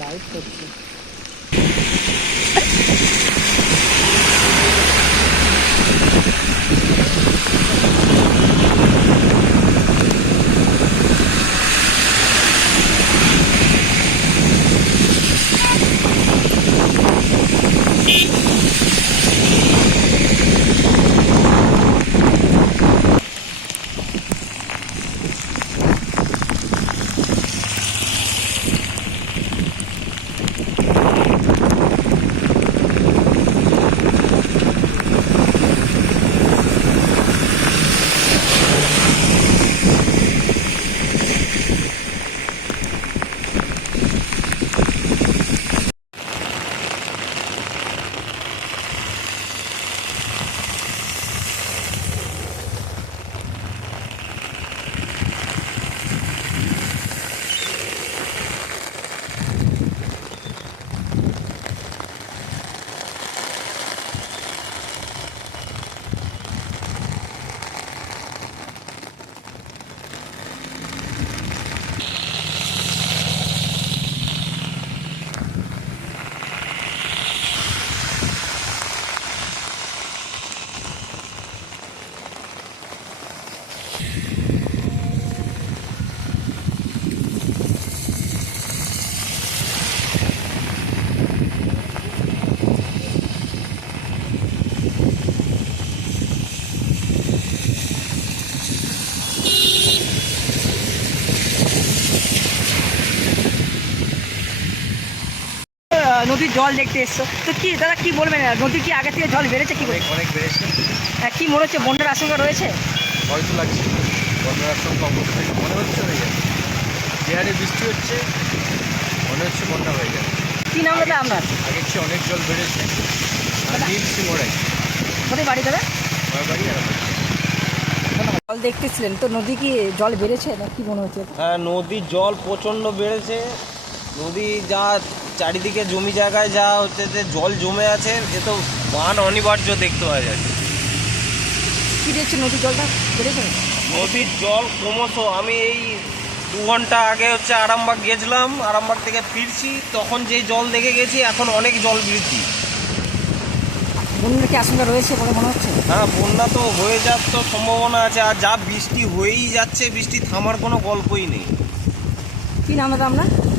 Light করছে নদীর জল দেখতে এসছো। তো কি দাদা কি বলবেন? নদীর কি আগে থেকে জল বেড়েছে কি অনেক অনেক বেড়েছে। হ্যাঁ, কি মনে হচ্ছে বন্যার আশঙ্কা রয়েছে? ভয় তো লাগছে। বন্যার সঙ্গে অবশ্যই মনে হচ্ছে হয়ে যাবে যে হারে বৃষ্টি হচ্ছে মনে হচ্ছে বন্যা হয়ে যাবে। কি নাম দাদা আপনার? আগের চেয়ে অনেক জল বেড়েছে। আর নীল সিমড়াই কোথায় বাড়ি দাদা? আমার বাড়ি আর আমার জল দেখতেছিলেন। তো নদী কি জল বেড়েছে? না কি মনে হচ্ছে? হ্যাঁ নদীর জল প্রচণ্ড বেড়েছে। নদী যা চারিদিকে জমি জায়গায় যা হচ্ছে যে জল জমে আছে এ তো বান অনিবার্য দেখতে পাওয়া যাচ্ছে কি দেখছে নদীর জলটা? বেড়েছে নদীর জল ক্রমশ আমি এই দু ঘণ্টা আগে হচ্ছে আরামবাগ গেছিলাম আরামবাগ থেকে ফিরছি তখন যেই জল দেখে গেছি এখন অনেক জল বৃদ্ধি। বন্যার কি আশঙ্কা রয়েছে বলে মনে হচ্ছে? হ্যাঁ বন্যা তো হয়ে যাওয়ার তো সম্ভাবনা আছে আর যা বৃষ্টি হয়েই যাচ্ছে বৃষ্টি থামার কোনো গল্পই নেই। কি নাম দাদা আপনার?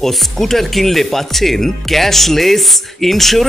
ও স্কুটার কিনলে পাচ্ছেন ক্যাশলেস ইন্স্যুরেন্স